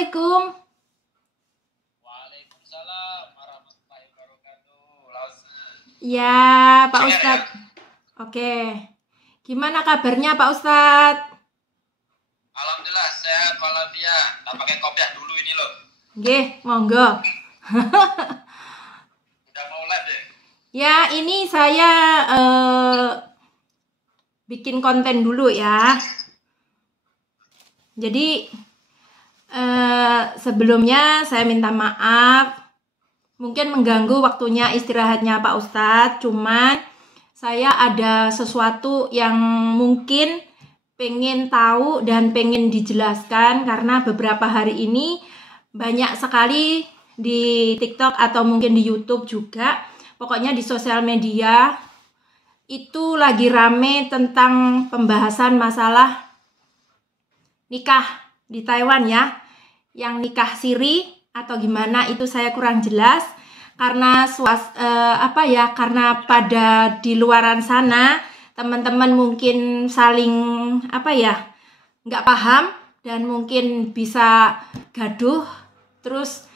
Assalamualaikum. Waalaikumsalam warahmatullahi wabarakatuh. Ya, Pak Ustadz. Oke. Gimana kabarnya Pak Ustadz? Alhamdulillah sehat walafiat. Tak pakai kopiah dulu ini loh. Nggih, monggo. Udah mau live deh. Ya, ini saya bikin konten dulu ya. Jadi sebelumnya saya minta maaf, mungkin mengganggu waktunya istirahatnya Pak Ustadz. Cuman saya ada sesuatu yang mungkin pengen tahu dan pengen dijelaskan, karena beberapa hari ini banyak sekali di TikTok atau mungkin di YouTube juga, pokoknya di sosial media itu lagi rame tentang pembahasan masalah nikah di Taiwan ya, yang nikah siri atau gimana itu saya kurang jelas, karena karena pada di luaran sana teman-teman mungkin saling nggak paham dan mungkin bisa gaduh. Terus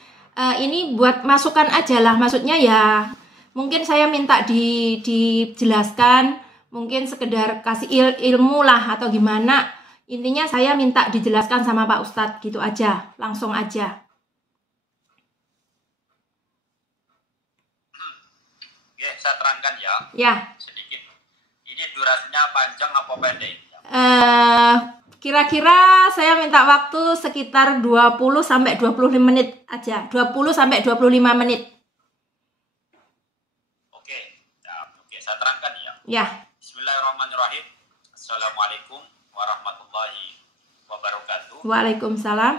ini buat masukan aja lah, maksudnya ya mungkin saya minta dijelaskan, mungkin sekedar kasih ilmu lah atau gimana. Intinya saya minta dijelaskan sama Pak Ustadz gitu aja, langsung aja. Oke, saya terangkan ya. Ya. Sedikit. Ini durasinya panjang apa pendek? Kira-kira saya minta waktu sekitar 20 sampai 25 menit aja. 20 sampai 25 menit. Oke, saya terangkan ya. Ya. Bismillahirrahmanirrahim. Assalamualaikum warahmatullahi wabarakatuh. Waalaikumsalam.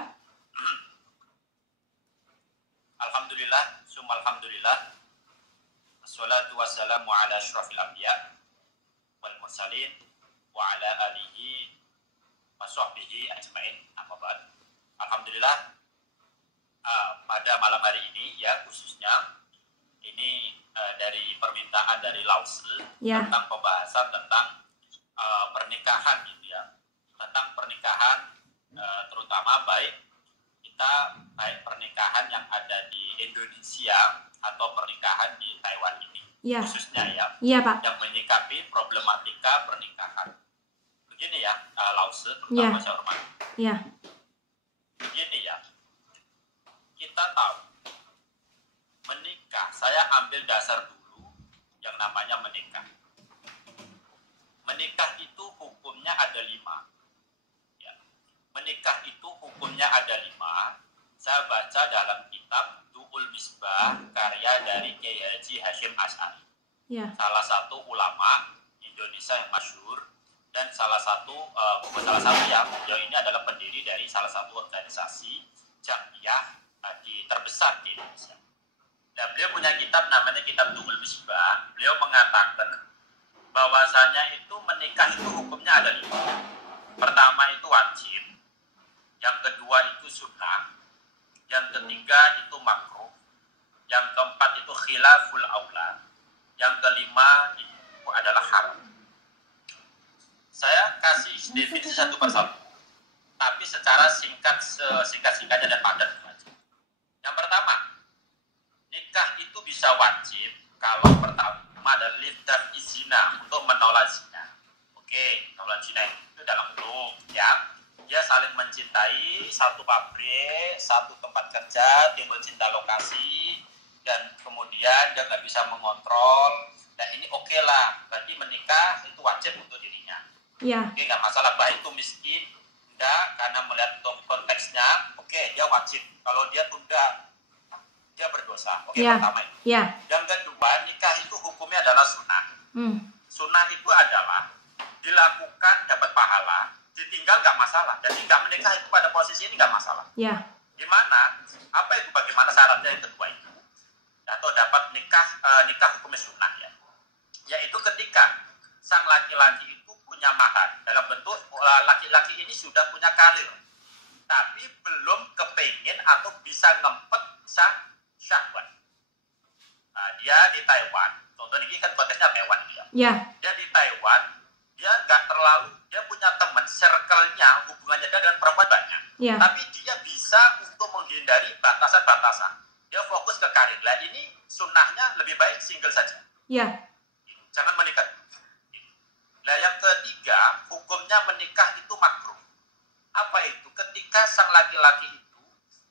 Alhamdulillah, alhamdulillah. Assalatu wassalamu ala asyrafil anbiya wal mursalin wa ala alihi wa sahbihi ajmain. Amma ba'd. Alhamdulillah, pada malam hari ini ya khususnya ini dari permintaan dari Lause ya, tentang pembahasan tentang pernikahan gitu ya, tentang pernikahan terutama baik pernikahan yang ada di Indonesia atau pernikahan di Taiwan ini ya, khususnya ya Pak, yang menyikapi problematika pernikahan. Begini ya, Lause terutama saya hormati. Ya. Begini ya, kita tahu menikah, saya ambil dasar dulu yang namanya menikah. Menikah itu hukumnya ada 5. Ya. Menikah itu hukumnya ada 5. Saya baca dalam kitab Du'ul Misbah karya dari Kiai Haji Hashim Asy'ari. Ya. Salah satu ulama Indonesia yang masyhur dan salah satu yang beliau ini adalah pendiri dari salah satu organisasi jamiah terbesar di Indonesia. Dan beliau punya kitab namanya Kitab Du'ul Misbah. Beliau mengatakan bahwasanya itu menikah itu hukumnya ada 5. Pertama itu wajib, yang kedua itu sunnah, yang ketiga itu makruh, yang keempat itu khilaful aula, yang kelima itu adalah haram. Saya kasih definisi satu persatu, tapi secara singkat-singkatnya dan padat. Yang pertama, nikah itu bisa wajib kalau pertama adalah liftah izina, untuk menolak zina. Oke, menolak zina itu dalam hukum ya, dia saling mencintai, satu pabrik, satu tempat kerja, timbul cinta lokasi, dan kemudian dia nggak bisa mengontrol. Dan ini oke lah, berarti menikah itu wajib untuk dirinya. Ya. Oke, nggak masalah, baik itu miskin, enggak, karena melihat konteksnya, oke, dia wajib. Kalau dia tunda, dia berdosa. Oke, pertama itu. Ya. Yang kedua, nikah itu hukumnya adalah sunnah. Sunnah itu adalah dilakukan dapat pahala, ditinggal nggak masalah. Jadi nggak menikah itu pada posisi ini nggak masalah. Ya. Gimana? Apa itu? Bagaimana syaratnya yang kedua itu? Atau dapat nikah hukumnya sunnah ya? Yaitu ketika sang laki-laki itu punya mahar dalam bentuk laki-laki ini sudah punya karir, tapi belum kepingin atau bisa ngempet syahwat. Nah, dia di Taiwan, contoh ini kan konteksnya Taiwan dia. Ya. Dia di Taiwan, dia nggak terlalu, dia punya teman, circle-nya, hubungannya dia dengan perempuan banyak. Ya. Tapi dia bisa untuk menghindari batasan-batasan. Dia fokus ke karir. Lah ini sunnahnya lebih baik single saja. Ya. Jangan menikah. Nah yang ketiga, hukumnya menikah itu makruh. Apa itu? Ketika sang laki-laki itu,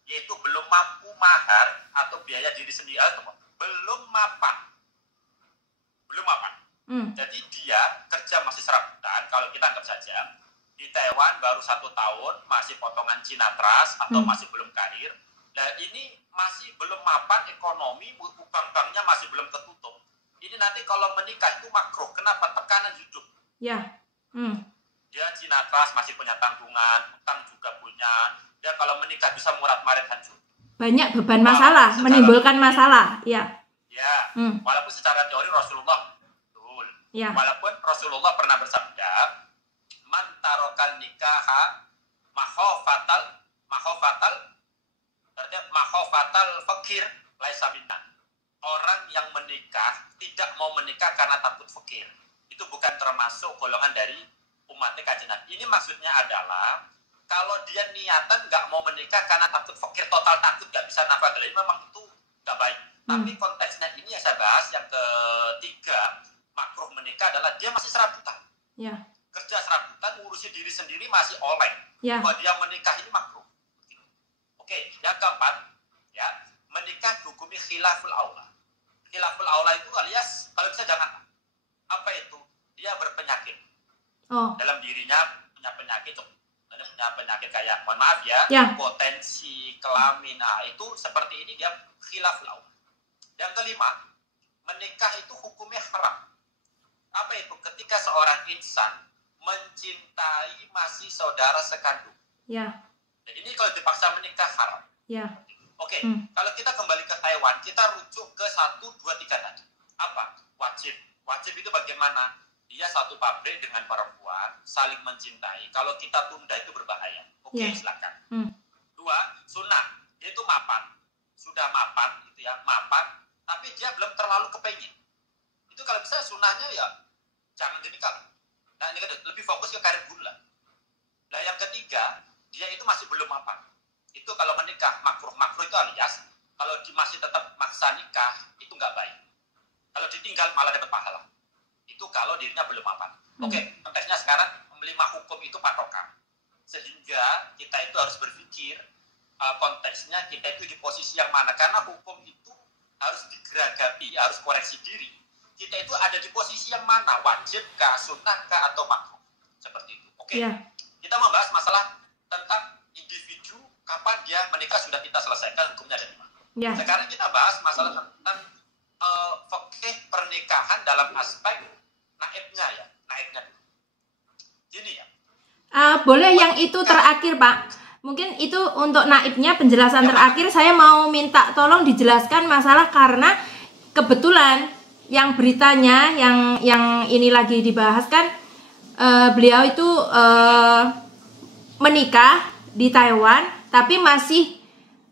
yaitu belum mampu mahar atau biaya diri sendiri, belum mapan. Jadi dia kerja masih serabutan, kalau kita anggap saja, di Taiwan baru 1 tahun, masih potongan Cina Trust, atau masih belum karir. Nah ini masih belum mapan ekonomi, bank-banknya masih belum ketutup. Ini nanti kalau menikah itu makruh. Kenapa? Tekanan hidup. Ya. Dia Cina Trust masih punya tanggungan, utang juga punya. Dia kalau menikah bisa murat-marit hancur. Banyak beban masalah, menimbulkan masalah. Ya. Ya. Walaupun secara teori Rasulullah, betul. Ya. Walaupun Rasulullah pernah bersabda, man tarokal nikaha makhofatal fakir laisa minna. Orang yang menikah tidak mau menikah karena takut fakir, itu bukan termasuk golongan dari umatnya Kanjeng Nabi. Ini maksudnya adalah kalau dia niatan nggak mau menikah karena takut fakir, total takut nggak bisa nafkah, ini memang itu nggak baik. Tapi konteksnya ini yang saya bahas yang ketiga, makruh menikah adalah dia masih serabutan. Ya. Kerja serabutan, ngurusi diri sendiri masih oleng. Ya. Kalau dia menikah ini makruh. Oke, yang keempat, ya, menikah dihukumi khilaful aula. Khilaful aula itu alias kalau bisa jangan. Apa itu? Dia berpenyakit. Dalam dirinya punya penyakit, punya penyakit kayak, mohon maaf ya, potensi kelamin. Nah, itu seperti ini dia khilaful aula. Yang kelima, menikah itu hukumnya haram. Apa itu? Ketika seorang insan mencintai masih saudara sekandung. Ya. Nah, ini kalau dipaksa menikah haram. Ya. Oke, kalau kita kembali ke Taiwan, kita rujuk ke 1, 2, 3 tadi. Apa? Wajib. Wajib itu bagaimana? Dia satu pabrik dengan perempuan, saling mencintai. Kalau kita tunda itu berbahaya. Oke, silakan. 2, sunnah. Dia itu mapan. Sudah mapan, gitu ya, mapan. Tapi dia belum terlalu kepengen. Itu kalau bisa sunnahnya ya jangan dinikah. Nah ini kan lebih fokus ke karir dulu lah. Nah yang ketiga, dia itu masih belum mapan. Itu kalau menikah makruh. Makruh itu alias kalau masih tetap maksa nikah itu nggak baik. Kalau ditinggal malah dapat pahala. Itu kalau dirinya belum mapan. Oke, konteksnya sekarang 5 hukum itu patokan. Sehingga kita itu harus berpikir konteksnya kita itu di posisi yang mana. Karena hukum itu harus digeragapi, harus koreksi diri. Kita itu ada di posisi yang mana, wajibkah, sunnahkah, atau makruh. Seperti itu. Oke. Kita membahas masalah tentang individu, kapan dia menikah sudah kita selesaikan, hukumnya ada di mana. Sekarang kita bahas masalah tentang fikih pernikahan dalam aspek naibnya ya. Naibnya dulu. Gini ya. Boleh yang itu terakhir Pak. Mungkin itu untuk naibnya penjelasan terakhir. Saya mau minta tolong dijelaskan masalah karena kebetulan yang beritanya yang ini lagi dibahas kan beliau itu menikah di Taiwan tapi masih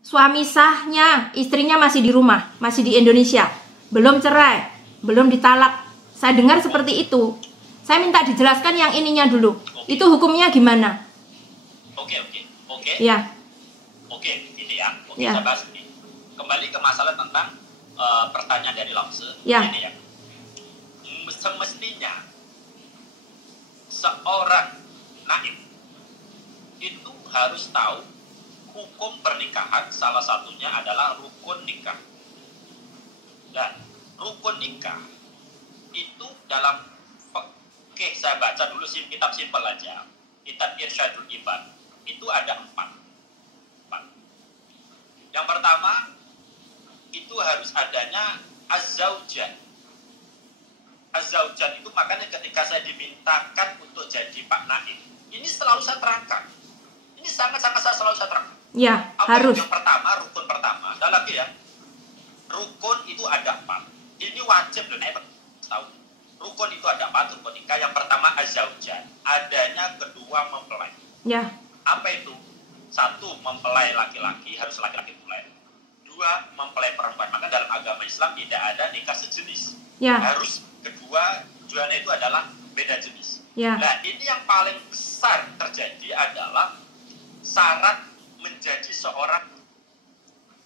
suami sahnya, istrinya masih di rumah, masih di Indonesia, belum cerai, belum ditalak. Saya dengar seperti itu. Saya minta dijelaskan yang ininya dulu. Itu hukumnya gimana? Oke. Ya. Oke, ini ya. Oke, saya bahas ini. Kembali ke masalah tentang pertanyaan dari Lause. Ini ya. Semestinya seorang naib itu harus tahu hukum pernikahan, salah satunya adalah rukun nikah. Dan rukun nikah itu dalam saya baca dulu kitab simpel aja, kitab Irsyadul Ibad, itu ada 4. Yang pertama itu harus adanya az-zaujan. Az-zaujan itu makanya ketika saya dimintakan untuk jadi Pak Naib, ini selalu saya terangkan. Ini sangat-sangat selalu saya terangkan. Ya, harus. Yang pertama, rukun pertama, ada lagi ya. Rukun itu ada 4. Ini wajib loh, Naib tahu. Rukun itu ada 4 rukun nikah. Yang pertama az-zaujan, adanya kedua mempelai. Ya. Apa itu? 1, mempelai laki-laki, harus laki-laki mempelai. 2, mempelai perempuan. Maka dalam agama Islam tidak ada nikah sejenis. Ya. Harus keduanya itu adalah beda jenis. Ya. Nah, ini yang paling besar terjadi adalah syarat menjadi seorang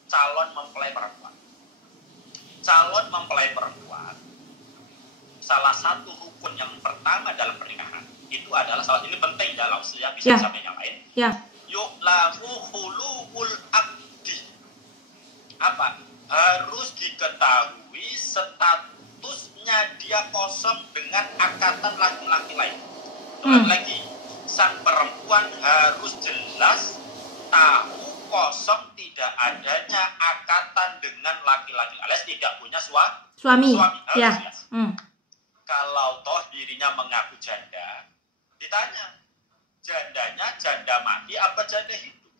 calon mempelai perempuan. Calon mempelai perempuan, salah satu rukun yang pertama dalam pernikahan itu adalah salah ini penting dalam usia bisa sampai yang lain. Ya. Yu'lamu hulul abdi. Apa? Harus diketahui statusnya dia kosong dengan akatan laki-laki lain. Lagi, sang perempuan harus jelas tahu kosong tidak adanya akatan dengan laki-laki alias tidak punya suami. Harus Ya. jelas. Kalau toh dirinya mengaku janda, ditanya, jandanya janda mati apa janda hidup?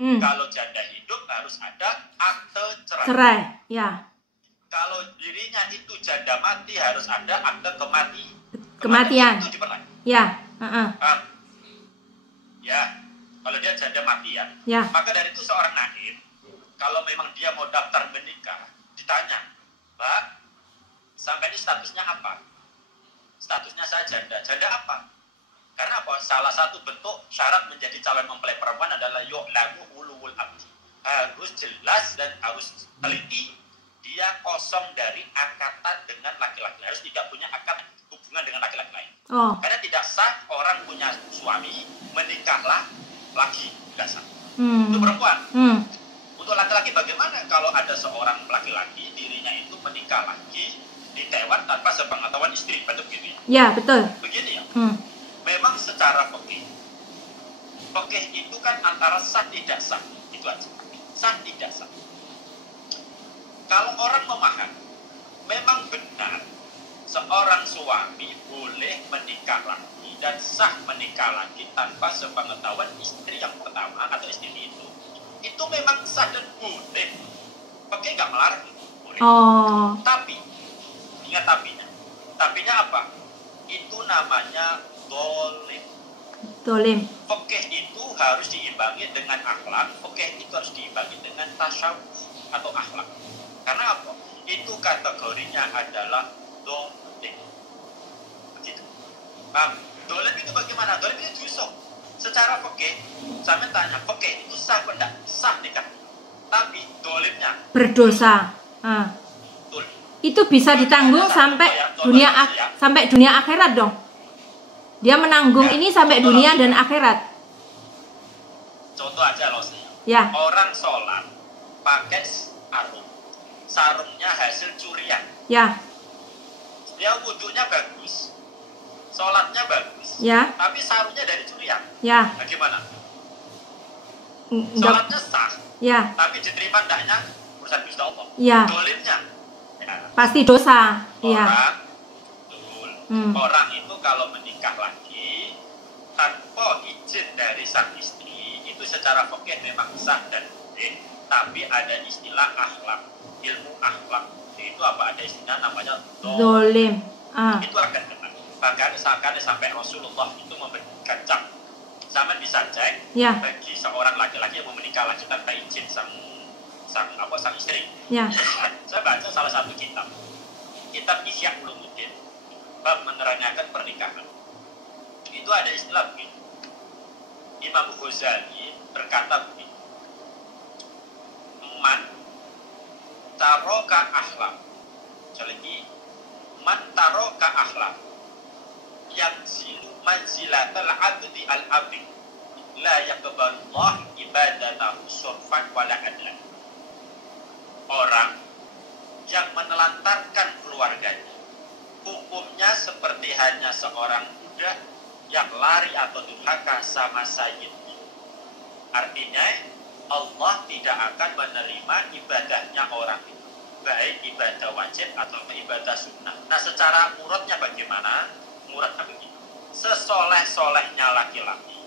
Kalau janda hidup harus ada akte cerai. Ya. Kalau dirinya itu janda mati harus ada akte kematian. Itu diperlakukan. Ya. Ya. Kalau dia janda mati ya. Maka dari itu seorang naib, kalau memang dia mau daftar menikah, ditanya, Mbak, sampai ini statusnya apa? Statusnya saya janda. Janda apa? Karena apa? Salah satu bentuk syarat menjadi calon mempelai perempuan adalah yu'lamu hulul abdi. Harus jelas dan harus teliti dia kosong dari akatan dengan laki-laki. Harus tidak punya akad hubungan dengan laki-laki lain. Karena tidak sah orang punya suami menikahlah lagi, tidak sah. Itu perempuan. Untuk laki-laki bagaimana kalau ada seorang laki-laki dirinya itu menikah lagi di Taiwan tanpa sepengetahuan istri, betul begitu? Ya, betul. Begini ya. Memang secara fikih itu kan antara sah tidak sah, itu aja. Sah tidak sah. Kalau orang memahami, memang benar seorang suami boleh menikah lagi dan sah menikah lagi tanpa sepengetahuan istri yang pertama atau istri itu. Itu memang sah dan boleh. Fikih nggak melarang itu, boleh. Tapi ingat tapinya. Tapinya apa? Itu namanya dolim. Fikih itu harus diimbangi dengan akhlak. Fikih itu harus diimbangi dengan tasyawuf atau akhlak. Karena apa? Itu kategorinya adalah dolim. Begitu. Dolim itu bagaimana? Dolim itu dosa. Secara fikih, saya tanya, fikih itu sah apa enggak? Sah nikah. Tapi dolimnya berdosa. Itu bisa ditanggung sampai dunia akhirat dong. Dia menanggung ini sampai dunia dan akhirat. Contoh aja loh sih. Ya. Orang sholat pakai sarung. Sarungnya hasil curian. Ya. Dia wudhunya bagus. Sholatnya bagus. Ya. Tapi sarungnya dari curian. Ya. Bagaimana? Sholatnya sah. Ya. Tapi diterima enggaknya urusan Gusti Allah. Ya. Dolimnya. Ya. Pasti dosa. Iya. Orang itu kalau menikah lagi tanpa izin dari sang istri itu secara fikih memang sah dan boleh, tapi ada istilah akhlak, ilmu akhlak itu apa? Ada istilah namanya dolim. Itu akan kena. Bahkan sampai Rasulullah itu memberikan cap. Sama bisa cek bagi seorang laki-laki yang mau menikah lagi tanpa izin sang istri. Saya baca salah satu kitab Ihya Ulumuddin bab menerangkan pernikahan. Itu ada istilah begini. Imam Ghazali berkata begini. Man taroka akhlak. Lagi man taroka akhlak yanzilu manzilatal abdi al-abid la yaqbalullah ibadatahu surfan wala adlan. Orang yang menelantarkan keluarganya hukumnya seperti hanya seorang budak yang lari atau durhaka sama sayyidnya. Artinya Allah tidak akan menerima ibadahnya orang itu, baik ibadah wajib atau ibadah sunnah. Nah, secara muradnya bagaimana? Muradnya begini. Sesoleh-solehnya laki-laki,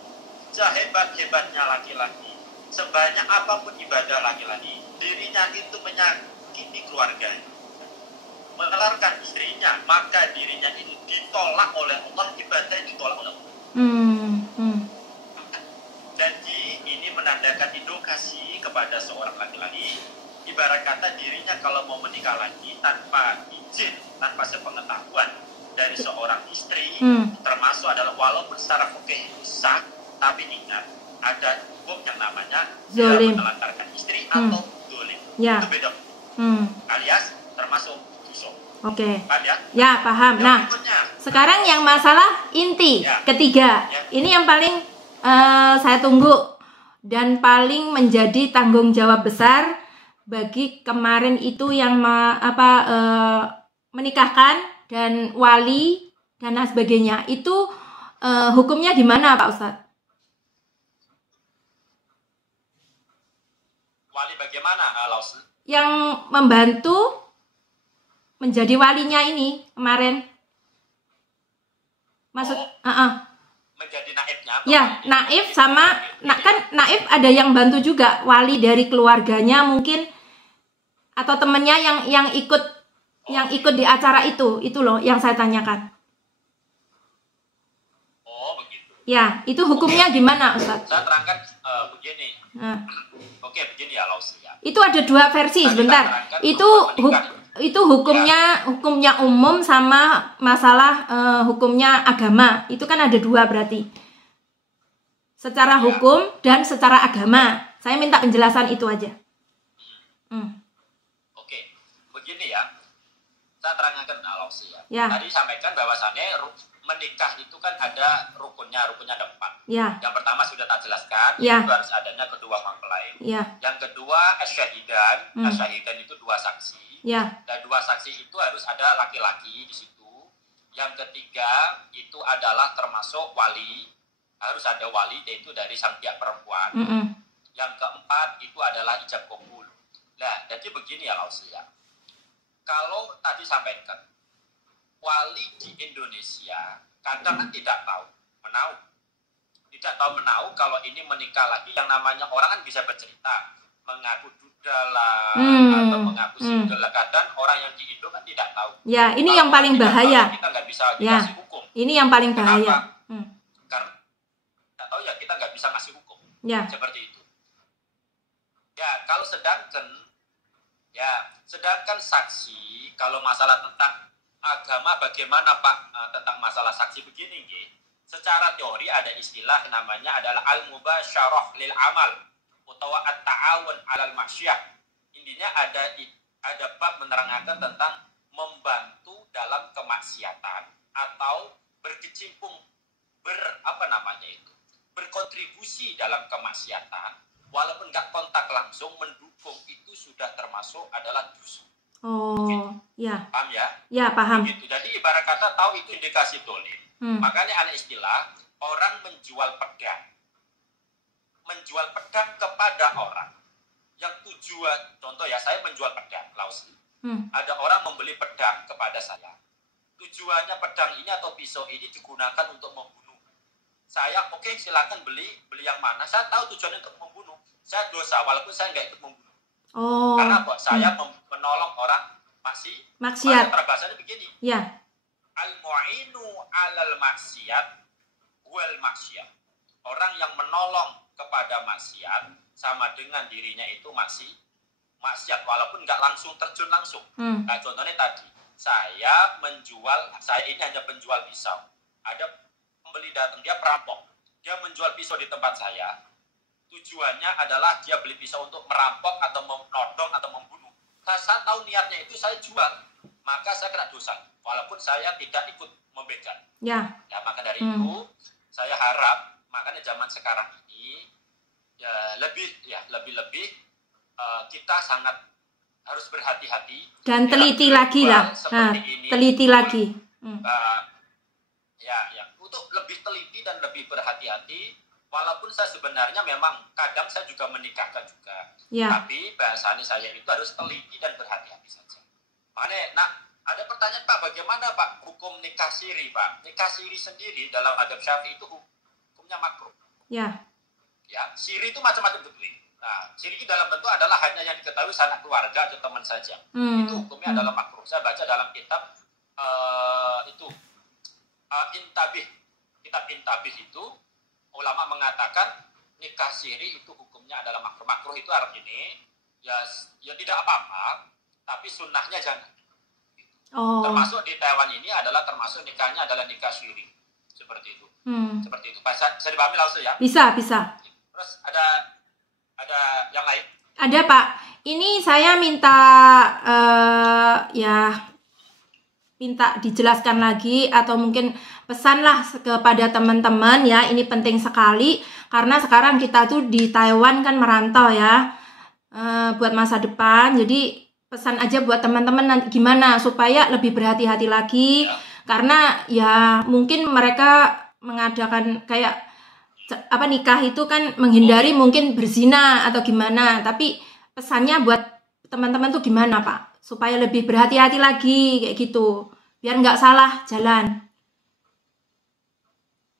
sehebat-hebatnya laki-laki, sebanyak apapun ibadah laki-laki, dirinya itu menyakiti keluarganya, menelarkan istrinya, maka dirinya ini ditolak oleh Allah, ibadah ditolak oleh Allah. Jadi ini menandakan edukasi kepada seorang laki-laki. Ibarat kata dirinya kalau mau menikah lagi tanpa izin, tanpa sepengetahuan dari seorang istri Hmm. termasuk adalah walaupun secara fikih sah, tapi ingat ada hukum yang namanya dia Zolim. menelantarkan istri atau dolim. Ya. Itu beda. Hmm. Alias termasuk dosa. Oke. Paham ya? Ya, paham. Yang Nah, berikutnya, sekarang yang masalah inti Ya. ketiga. Ya. Ini yang paling saya tunggu dan paling menjadi tanggung jawab besar bagi kemarin itu yang menikahkan dan wali dan lain sebagainya. Itu hukumnya gimana, Pak Ustadz? wali bagaimana, Laus? Yang membantu menjadi walinya ini kemarin. Maksud Menjadi naibnya? Atau ya, naib sama kan naib ada yang bantu juga, wali dari keluarganya mungkin atau temennya yang ikut di acara itu loh yang saya tanyakan. Oh, begitu. Ya, itu hukumnya gimana, Ustadz? Saya terangkan begini. Nah, Oke, begini ya, Laus ya. itu ada dua versi sebentar. Itu hukumnya umum sama masalah hukumnya agama. Itu kan ada dua berarti. Secara hukum dan secara agama. Saya minta penjelasan itu aja. Oke, begini ya. Saya terangkan Laus ya. Ya. Tadi sampaikan bahwasannya menikah itu kan ada rukunnya ada 4. Ya. Yang pertama sudah tak jelaskan, Ya. itu harus adanya kedua mempelai. Ya. Yang kedua asyahidan, asyahidan itu 2 saksi. Ya. Dan 2 saksi itu harus ada laki-laki di situ. Yang ketiga itu adalah termasuk wali, harus ada wali yaitu dari sang pihak perempuan. Yang keempat itu adalah ijab kabul. Nah, jadi begini ya Laus ya. Kalau tadi sampaikan wali di Indonesia kadang kan tidak tahu menau kalau ini menikah lagi, yang namanya orang kan bisa bercerita mengaku duda lah atau mengaku single lah. Kadang orang yang di Indo kan tidak tahu. Ya, ini kalau yang paling bahaya. Kita nggak bisa dikasih hukum. Ini yang paling bahaya. Karena tidak tahu ya kita nggak bisa ngasih hukum. Ya. Seperti itu. Ya, kalau sedangkan saksi, kalau masalah tentang agama bagaimana Pak, tentang masalah saksi begini nggih. Secara teori ada istilah namanya adalah al-mubasyarah lil amal utawa at-ta'awun 'alal maksyiah. Intinya ada bab menerangkan tentang membantu dalam kemaksiatan atau berkecimpung berkontribusi dalam kemaksiatan walaupun nggak kontak langsung, mendukung, itu sudah termasuk adalah dosa. Oh, gitu. Ya. Paham ya? Ya, paham. Gitu. Jadi ibarat kata tahu itu indikasi dolim. Makanya ada istilah orang menjual pedang kepada orang yang tujuan, contoh ya, saya menjual pedang, Laus. Ada orang membeli pedang kepada saya. Tujuannya pedang ini atau pisau ini digunakan untuk membunuh. Saya oke, silakan beli yang mana. Saya tahu tujuannya untuk membunuh. Saya dosa walaupun saya nggak ikut membunuh. Oh. Karena apa? Saya menolong orang maksiat. Bahasanya begini. Ya. Al-mu'inu 'alal maksiat wal maksiat. Orang yang menolong kepada maksiat sama dengan dirinya itu maksiat walaupun nggak langsung terjun langsung. Nah, contohnya tadi, saya ini hanya penjual pisau. Ada pembeli datang, dia perampok. Dia menjual pisau di tempat saya. Tujuannya adalah dia beli pisau untuk merampok atau menodong atau membunuh. Saya tahu niatnya itu, saya jual. Maka saya kena dosa. Walaupun saya tidak ikut membegal. Ya, maka dari itu, saya harap, makanya zaman sekarang ini, lebih kita sangat harus berhati-hati. Dan teliti lagi lah. Teliti lagi. Untuk lebih teliti dan lebih berhati-hati. Walaupun saya sebenarnya memang kadang saya juga menikahkan juga, tapi bahasanya saya itu harus teliti dan berhati-hati saja. Makanya, ada pertanyaan Pak, bagaimana Pak hukum nikah siri Pak? Nikah siri sendiri dalam adab Syafi'i itu hukumnya makruh. Ya, siri itu macam-macam bentuk. Nah, siri dalam bentuk adalah hanya yang diketahui sanak keluarga atau teman saja. Itu hukumnya adalah makruh. Saya baca dalam kitab kitab Intabih itu. Ulama mengatakan nikah siri itu hukumnya adalah makruh. Makruh itu artinya ya tidak apa-apa, tapi sunnahnya jangan. Oh. Termasuk di Taiwan ini adalah termasuk nikahnya adalah nikah syiri. Seperti itu. Seperti itu. Bisa dipahami langsung ya? Bisa, bisa. Terus ada yang lain? Ada Pak. Ini saya minta minta dijelaskan lagi atau mungkin pesanlah kepada teman-teman ya, ini penting sekali karena sekarang kita tuh di Taiwan kan merantau ya, buat masa depan. Jadi pesan aja buat teman-teman gimana supaya lebih berhati-hati lagi karena ya mungkin mereka mengadakan kayak nikah itu kan menghindari mungkin berzina atau gimana, tapi pesannya buat teman-teman tuh gimana Pak supaya lebih berhati-hati lagi kayak gitu biar nggak salah jalan.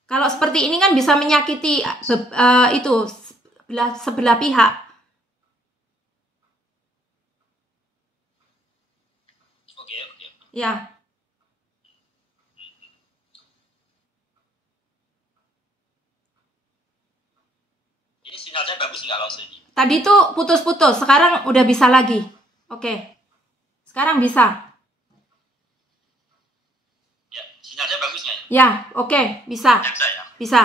Kalau seperti ini kan bisa menyakiti sebelah pihak. Oke. Ya. Ini sinyalnya bagus nggak langsung ini? Tadi tuh putus-putus, sekarang udah bisa lagi. Oke. Sekarang bisa. Ya, sinyalnya bagus nggak ya? Ya, oke, bisa. Bisa.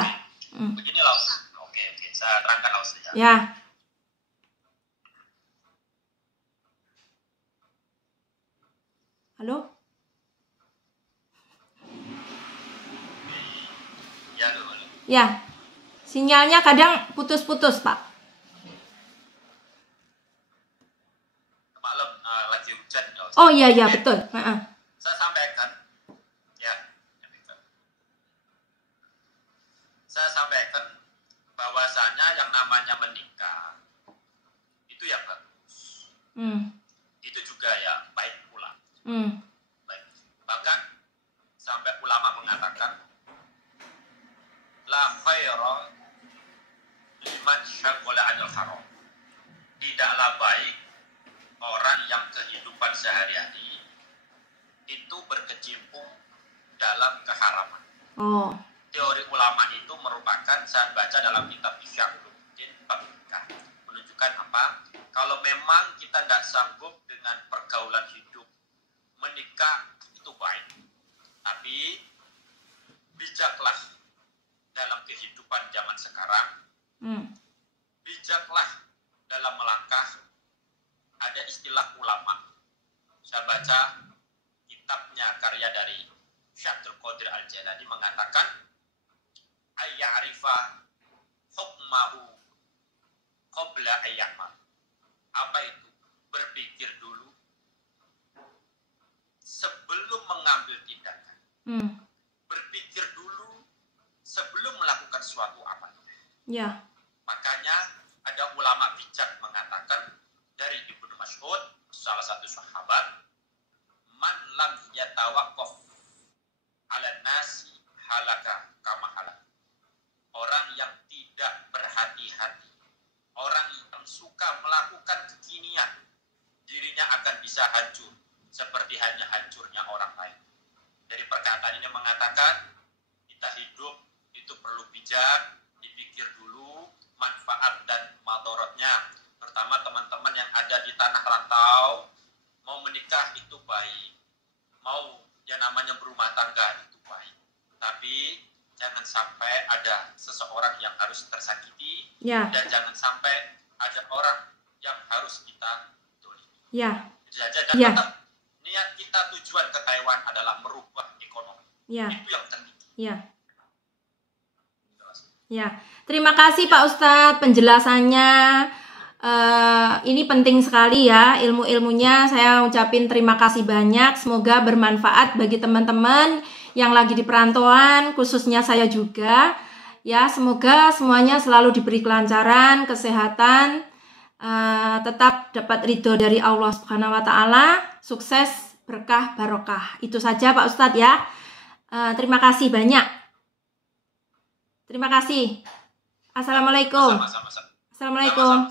Begini langsung. Oke, saya terangkan langsung ya. Ya. Halo? Ya, dulu. Ya. Sinyalnya kadang putus-putus, Pak. Maklum, lagi hujan. Oh iya, betul. Saya sampaikan, ya. Saya sampaikan bahwasanya yang namanya menikah itu yang bagus. Itu juga ya baik pula. Baik. Bahkan sampai ulama mengatakan la khaira liman syaghala 'anil haram. Tidaklah baik orang yang kehidupan sehari-hari itu berkecimpung dalam keharaman. Oh. Teori ulama itu merupakan, saya baca dalam kitab Ihya Ulumuddin bab nikah, menunjukkan apa? Kalau memang kita tidak sanggup dengan pergaulan hidup, menikah itu baik. Tapi bijaklah dalam kehidupan zaman sekarang. Bijaklah dalam melangkah. Ada istilah ulama. Saya baca kitabnya karya dari Syekh Abdul Qadir Al-Jailani mengatakan ayya'rifa hukmahu qabla ayya'mal. Apa itu? Berpikir dulu sebelum mengambil tindakan. Berpikir dulu sebelum melakukan suatu amal. Ya. Makanya ada ulama bijak mengatakan dari Ibnu Mas'ud, salah satu sahabat, man lam yatawaqqaf 'ala nasi halaka kama halak. Orang yang tidak berhati-hati, orang yang suka melakukan kekinian, dirinya akan bisa hancur seperti hanya hancurnya orang lain. Dari perkataan ini mengatakan kita hidup itu perlu bijak, dipikir dulu manfaat dan madorotnya. Terutama teman-teman yang ada di tanah rantau, mau menikah itu baik, mau yang namanya berumah tangga itu baik. Tapi jangan sampai ada seseorang yang harus tersakiti, dan jangan sampai ada orang yang harus kita dolimi. Dan tetap niat kita, tujuan ke Taiwan adalah merubah ekonomi. Itu yang tertinggi. Terima kasih Pak Ustadz penjelasannya. Ini penting sekali ya ilmu-ilmunya. Saya ucapin terima kasih banyak. Semoga bermanfaat bagi teman-teman yang lagi di perantauan, khususnya saya juga. Ya, semoga semuanya selalu diberi kelancaran, kesehatan, tetap dapat ridho dari Allah Subhanahu wa taala, sukses, berkah, barokah. Itu saja Pak Ustadz ya. Terima kasih banyak. Terima kasih. Assalamualaikum. Sama-sama. Assalamualaikum.